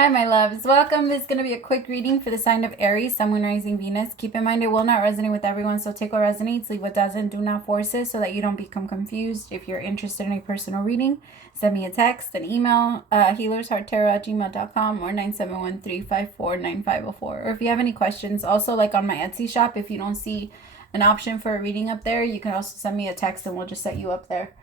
Hi, my loves. Welcome. This is going to be a quick reading for the sign of Aries, Sun, Moon, Rising, Venus. Keep in mind it will not resonate with everyone, so take what resonates, leave what doesn't. Do not force it so that you don't become confused. If you're interested in a personal reading, send me a text, an email, HealersHeartTarot@gmail.com or 971-354-9504. Or if you have any questions, also like on my Etsy shop, if you don't see an option for a reading up there, you can also send me a text and we'll just set you up there.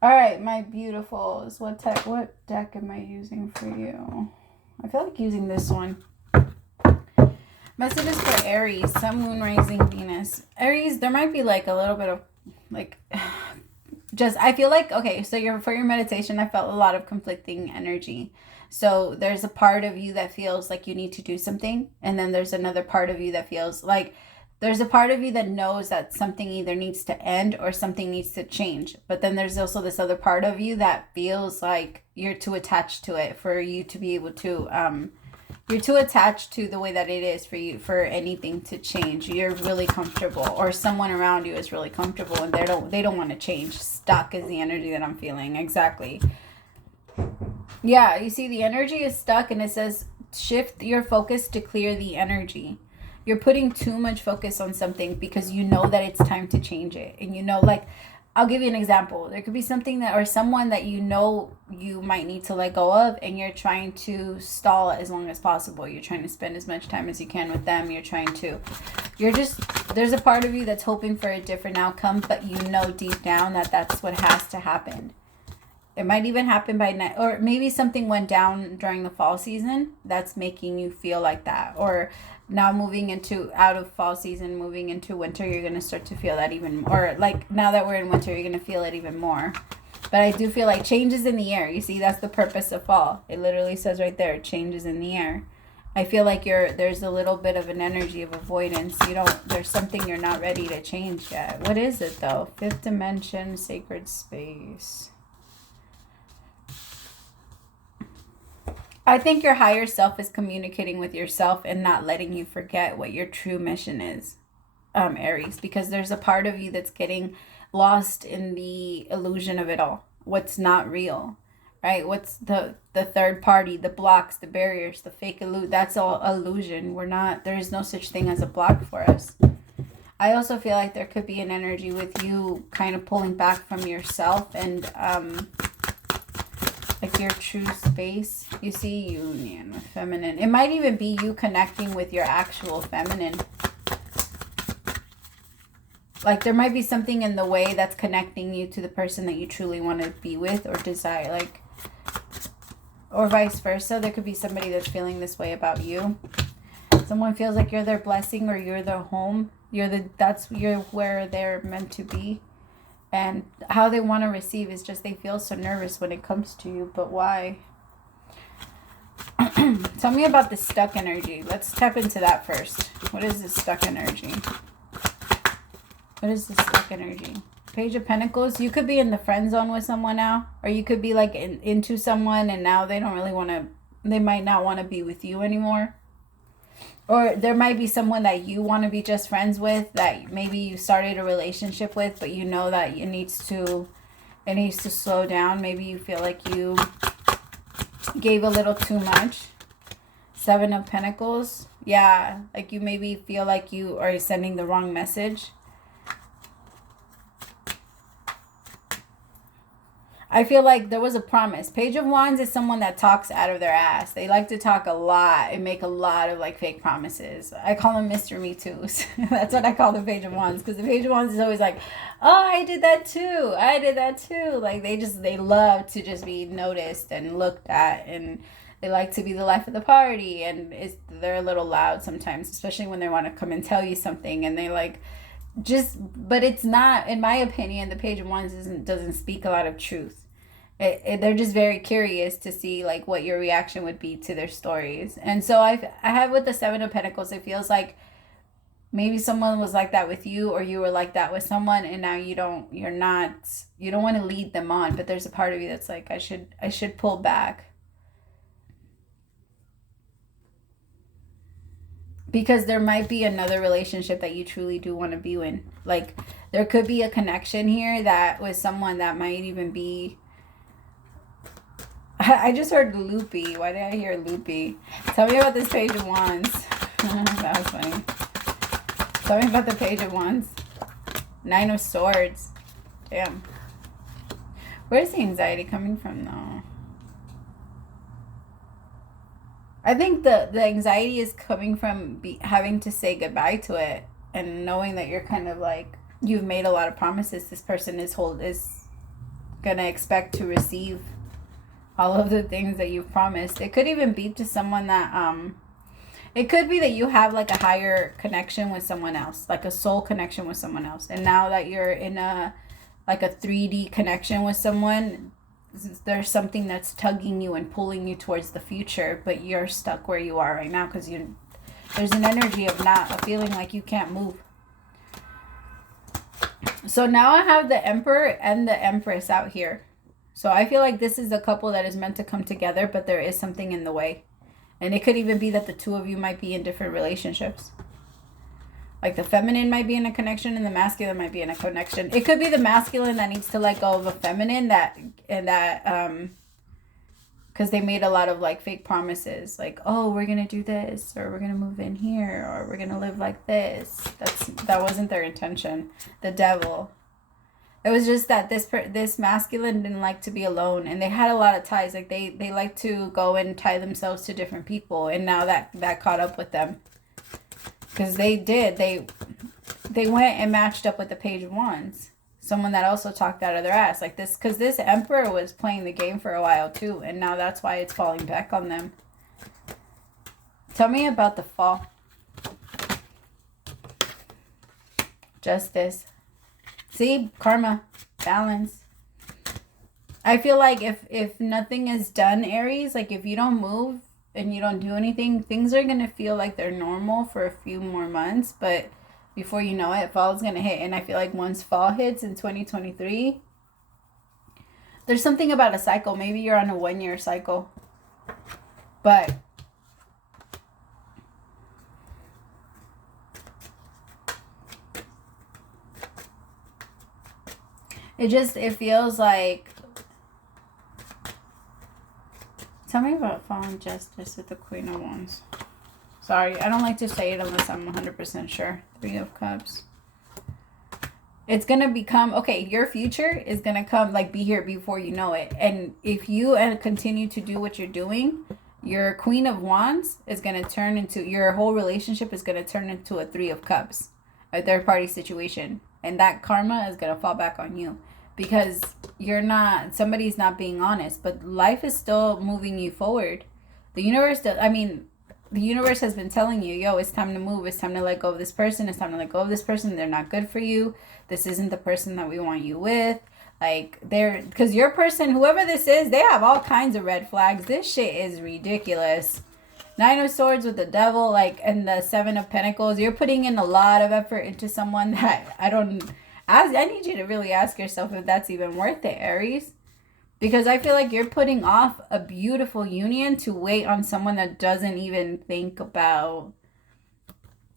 All right, my beautifuls. What deck am I using for you? I feel like using this one. Messages for Aries, Sun, Moon, Rising, Venus. Aries, there might be like a little bit of like, just, I feel like, okay, so for your meditation, I felt a lot of conflicting energy. So there's a part of you that feels like you need to do something. And then there's another part of you that feels like, there's a part of you that knows that something either needs to end or something needs to change. But then there's also this other part of you that feels like you're too attached to it for you to be able to, you're too attached to the way that it is for you, for anything to change. You're really comfortable, or someone around you is really comfortable and they don't want to change. Stuck is the energy that I'm feeling. Exactly. Yeah, you see the energy is stuck and it says shift your focus to clear the energy. You're putting too much focus on something because you know that it's time to change it. And you know, like, I'll give you an example. There could be something that, or someone that you know you might need to let go of, and you're trying to stall it as long as possible. You're trying to spend as much time as you can with them. There's a part of you that's hoping for a different outcome, but you know deep down that that's what has to happen. It might even happen by night, or maybe something went down during the fall season that's making you feel like that. Or now moving out of fall season, moving into winter, you're going to start to feel that even more. Or like now that we're in winter, you're going to feel it even more. But I do feel like changes in the air. You see, that's the purpose of fall. It literally says right there, changes in the air. I feel like there's a little bit of an energy of avoidance. There's something you're not ready to change yet. What is it though? Fifth dimension, sacred space. I think your higher self is communicating with yourself and not letting you forget what your true mission is, Aries, because there's a part of you that's getting lost in the illusion of it all. What's not real, right? What's the third party, the blocks, the barriers, the fake illusion. That's all illusion. There is no such thing as a block for us. I also feel like there could be an energy with you kind of pulling back from yourself and, like your true space. You see, union with feminine. It might even be you connecting with your actual feminine. Like there might be something in the way that's connecting you to the person that you truly want to be with or desire, like, or vice versa. There could be somebody that's feeling this way about you. Someone feels like you're their blessing or you're their home. You're where they're meant to be. And how they want to receive is just they feel so nervous when it comes to you. But why? Tell me about the stuck energy. Let's tap into that first. What is this stuck energy? What is this stuck energy? Page of Pentacles. You could be in the friend zone with someone now. Or you could be like into someone and now they don't really want to. They might not want to be with you anymore. Or there might be someone that you want to be just friends with that maybe you started a relationship with, but you know that it needs to slow down. Maybe you feel like you gave a little too much. Seven of Pentacles. Yeah, like you maybe feel like you are sending the wrong message. I feel like there was a promise. Page of Wands is someone that talks out of their ass. They like to talk a lot and make a lot of like fake promises. I call them Mr. Me Too's. That's what I call the Page of Wands, because the Page of Wands is always like, oh, I did that too. I did that too. Like they love to just be noticed and looked at, and they like to be the life of the party, and they're a little loud sometimes, especially when they want to come and tell you something, and they like but it's not, in my opinion, the Page of Wands doesn't speak a lot of truth. They're just very curious to see like what your reaction would be to their stories. And so I have with the Seven of Pentacles, it feels like maybe someone was like that with you, or you were like that with someone, and now you don't want to lead them on, but there's a part of you that's like, I should pull back. Because there might be another relationship that you truly do want to be in. Like there could be a connection here that with someone that might even be I just heard loopy. Why did I hear loopy? Tell me about this Page of Wands. That was funny. Tell me about the Page of Wands. 9 of Swords. Damn. Where's the anxiety coming from, though? I think the anxiety is coming from having to say goodbye to it and knowing that you're kind of like, you've made a lot of promises. This person is going to expect to receive all of the things that you've promised. It could even be to someone that, it could be that you have like a higher connection with someone else, like a soul connection with someone else. And now that you're in like a 3D connection with someone, there's something that's tugging you and pulling you towards the future, but you're stuck where you are right now because there's an energy of a feeling like you can't move. So now I have the Emperor and the Empress out here. So I feel like this is a couple that is meant to come together, but there is something in the way. And it could even be that the two of you might be in different relationships. Like the feminine might be in a connection and the masculine might be in a connection. It could be the masculine that needs to let go of a feminine because they made a lot of like fake promises. Like, oh, we're going to do this, or we're going to move in here, or we're going to live like this. That wasn't their intention. The Devil. It was just that this masculine didn't like to be alone, and they had a lot of ties. Like they like to go and tie themselves to different people, and now that caught up with them. Because they went and matched up with the Page of Wands. Someone that also talked out of their ass. Like this, because this Emperor was playing the game for a while too. And now that's why it's falling back on them. Tell me about the Fall. Justice. See? Karma. Balance. I feel like if nothing is done, Aries, like if you don't move and you don't do anything, things are going to feel like they're normal for a few more months, but before you know it, fall is going to hit. And I feel like once fall hits in 2023, there's something about a cycle. Maybe you're on a 1-year cycle, but it feels like, tell me about Fall and Justice with the Queen of Wands. Sorry, I don't like to say it unless I'm 100% sure. 3 of Cups. It's going to become, okay, your future is going to come, like, be here before you know it. And if you continue to do what you're doing, your Queen of Wands is going to turn into, your whole relationship is going to turn into a 3 of Cups. A third-party situation. And that karma is going to fall back on you. Because somebody's not being honest, but life is still moving you forward. The universe has been telling you, yo, it's time to move. It's time to let go of this person. It's time to let go of this person. They're not good for you. This isn't the person that we want you with. Like, because your person, whoever this is, they have all kinds of red flags. This shit is ridiculous. 9 of Swords with the Devil, like, and the 7 of Pentacles. You're putting in a lot of effort into someone that I need you to really ask yourself if that's even worth it, Aries. Because I feel like you're putting off a beautiful union to wait on someone that doesn't even think about...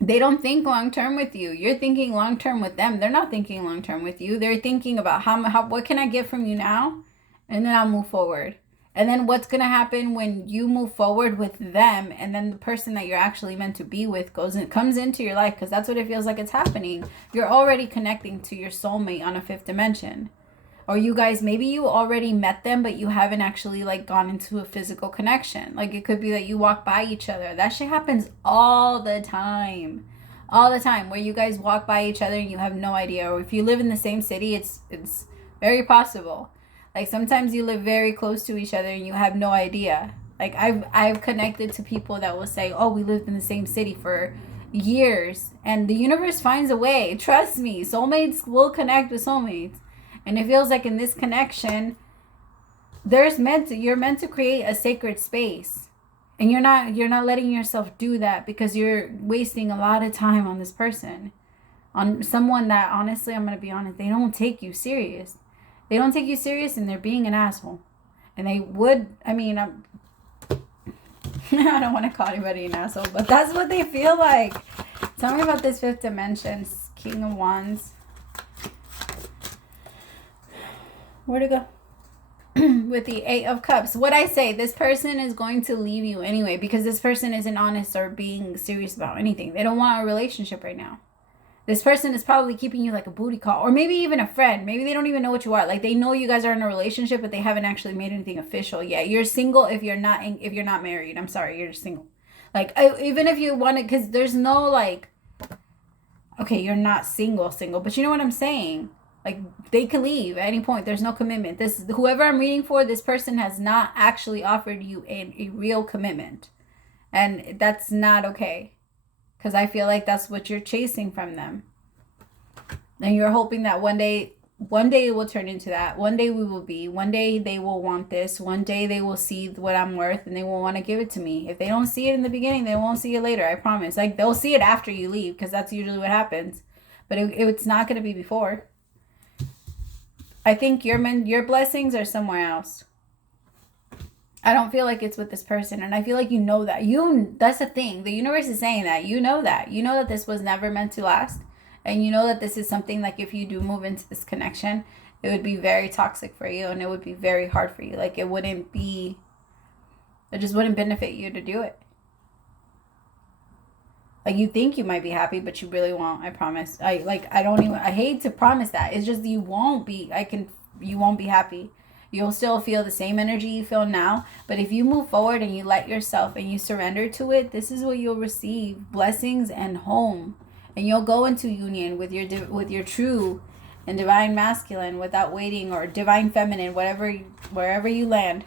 They don't think long-term with you. You're thinking long-term with them. They're not thinking long-term with you. They're thinking about what can I get from you now? And then I'll move forward. And then what's going to happen when you move forward with them, and then the person that you're actually meant to be with comes into your life, because that's what it feels like it's happening. You're already connecting to your soulmate on a 5th dimension. Or you guys, maybe you already met them, but you haven't actually like gone into a physical connection. Like it could be that you walk by each other. That shit happens all the time. All the time, where you guys walk by each other and you have no idea. Or if you live in the same city, it's very possible. Like sometimes you live very close to each other and you have no idea. Like I've connected to people that will say, oh, we lived in the same city for years. And the universe finds a way. Trust me, soulmates will connect with soulmates. And it feels like in this connection, you're meant to create a sacred space. And you're not letting yourself do that because you're wasting a lot of time on this person. On someone that, honestly, I'm going to be honest, they don't take you serious. They don't take you serious and they're being an asshole. And they would, I don't want to call anybody an asshole, but that's what they feel like. Tell me about this 5th dimension, King of Wands. Where'd it go? with the 8 of Cups. What I say, this person is going to leave you anyway because this person isn't honest or being serious about anything. They don't want a relationship right now. This person is probably keeping you like a booty call, or maybe even a friend. Maybe they don't even know what you are. Like, they know you guys are in a relationship, but they haven't actually made anything official yet. You're single if you're not married. I'm sorry, you're just single. Like, even if you want it, because there's no like, okay, you're not single, but you know what I'm saying? Like, they could leave at any point. There's no commitment. This, whoever I'm reading for, this person has not actually offered you a real commitment, and that's not okay. Because I feel like that's what you're chasing from them. And you're hoping that one day it will turn into that. One day one day they will want this. One day they will see what I'm worth and they will want to give it to me. If they don't see it in the beginning, they won't see it later. I promise. Like, they'll see it after you leave because that's usually what happens. But it's not going to be before. I think your blessings are somewhere else. I don't feel like it's with this person, and I feel like you know that. That's the thing. The universe is saying that. You know that. You know that this was never meant to last, and you know that this is something like if you do move into this connection, it would be very toxic for you, and it would be very hard for you. Like, it just wouldn't benefit you to do it. Like, you think you might be happy, but you really won't. I promise. I hate to promise that. It's just you won't be. You won't be happy. You'll still feel the same energy you feel now. But if you move forward and you let yourself and you surrender to it, this is what you'll receive. Blessings and home. And you'll go into union with your true and divine masculine without waiting, or divine feminine, wherever you land.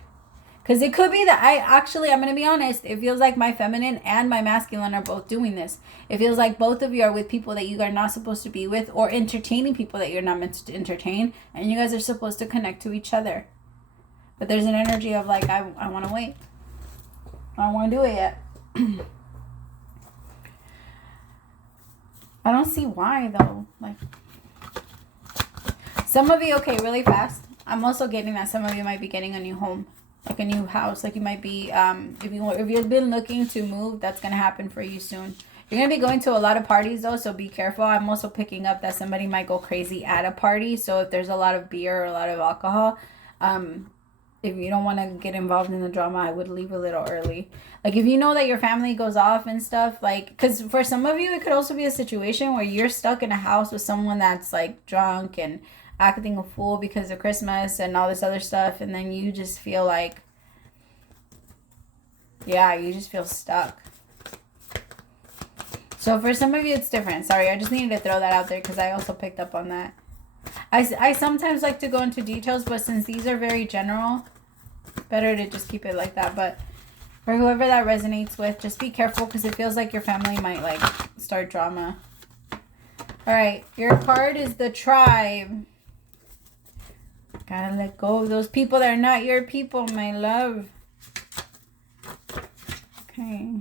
Because it could be that I'm going to be honest, it feels like my feminine and my masculine are both doing this. It feels like both of you are with people that you are not supposed to be with, or entertaining people that you're not meant to entertain, and you guys are supposed to connect to each other. But there's an energy of like, I want to wait. I don't want to do it yet. I don't see why though. Like, some of you, okay, really fast. I'm also getting that some of you might be getting a new home, like a new house. Like, you might be, if you've been looking to move, that's gonna happen for you soon. You're gonna be going to a lot of parties though, so be careful. I'm also picking up that somebody might go crazy at a party. So if there's a lot of beer or a lot of alcohol, if you don't want to get involved in the drama, I would leave a little early. Like, if you know that your family goes off and stuff, like, because for some of you, it could also be a situation where you're stuck in a house with someone that's, like, drunk and acting a fool because of Christmas and all this other stuff, and then you just feel like, yeah, you just feel stuck. So for some of you, it's different. Sorry, I just needed to throw that out there because I also picked up on that. I sometimes like to go into details, but since these are very general, better to just keep it like that. But for whoever that resonates with, just be careful because it feels like your family might like start drama. All right, your card is the Tribe. Gotta let go of those people that are not your people, my love. Okay.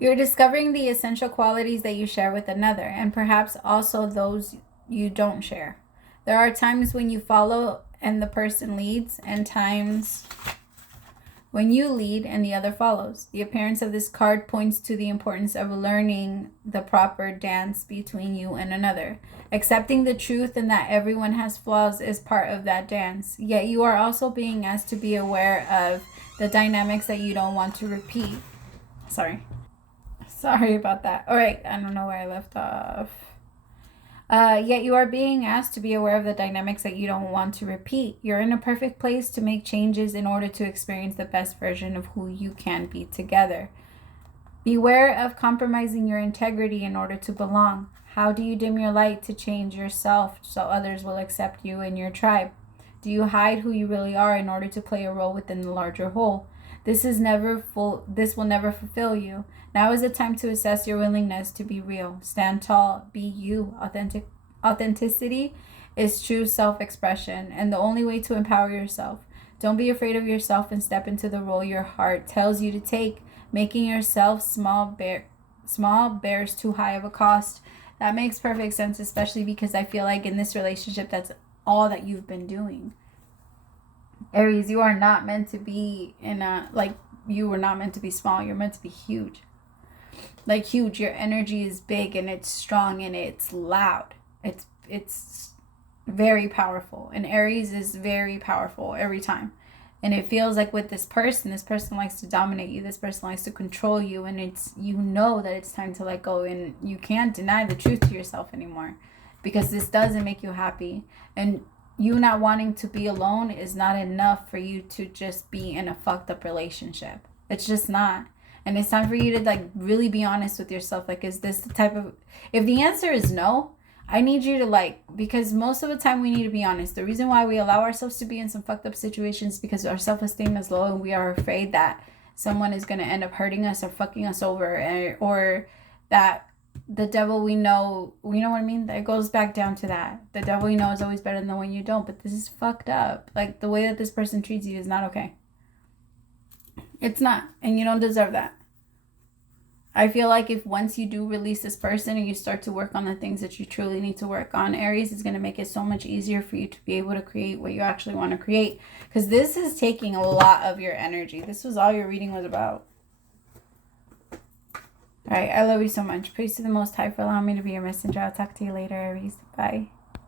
You're discovering the essential qualities that you share with another, and perhaps also those you don't share. There are times when you follow and the person leads, and times when you lead and the other follows. The appearance of this card points to the importance of learning the proper dance between you and another. Accepting the truth and that everyone has flaws is part of that dance. Yet you are also being asked to be aware of the dynamics that you don't want to repeat. Sorry about that. All right, I don't know where I left off. Yet you are being asked to be aware of the dynamics that you don't want to repeat. You're in a perfect place to make changes in order to experience the best version of who you can be together. Beware of compromising your integrity in order to belong. How do you dim your light to change yourself so others will accept you in your tribe? Do you hide who you really are in order to play a role within the larger whole? This will never fulfill you. Now is the time to assess your willingness to be real. Stand tall. Be you. Authenticity is true self-expression and the only way to empower yourself. Don't be afraid of yourself and step into the role your heart tells you to take. Making yourself small bears too high of a cost. That makes perfect sense, especially because I feel like in this relationship, that's all that you've been doing. Aries, you are not meant to be you were not meant to be small. You're meant to be huge. like huge. Your energy is big and it's strong and it's loud. It's very powerful. And Aries is very powerful every time. And it feels like with this person likes to dominate you. This person likes to control you. And it's, you know that it's time to let go. And you can't deny the truth to yourself anymore. Because this doesn't make you happy. And you not wanting to be alone is not enough for you to just be in a fucked up relationship. It's just not. And it's time for you to like really be honest with yourself. Like, is this the type of, if the answer is no, I need you to like, because most of the time we need to be honest. The reason why we allow ourselves to be in some fucked up situations is because our self-esteem is low and we are afraid that someone is going to end up hurting us or fucking us over, or that the devil we know, you know what I mean? That goes back down to that. The devil you know is always better than the one you don't. But this is fucked up. Like, the way that this person treats you is not okay. It's not. And you don't deserve that. I feel like if once you do release this person and you start to work on the things that you truly need to work on, Aries, is going to make it so much easier for you to be able to create what you actually want to create. Because this is taking a lot of your energy. This was all your reading was about. All right, I love you so much. Praise to the Most High for allowing me to be your messenger. I'll talk to you later, Aries. Bye.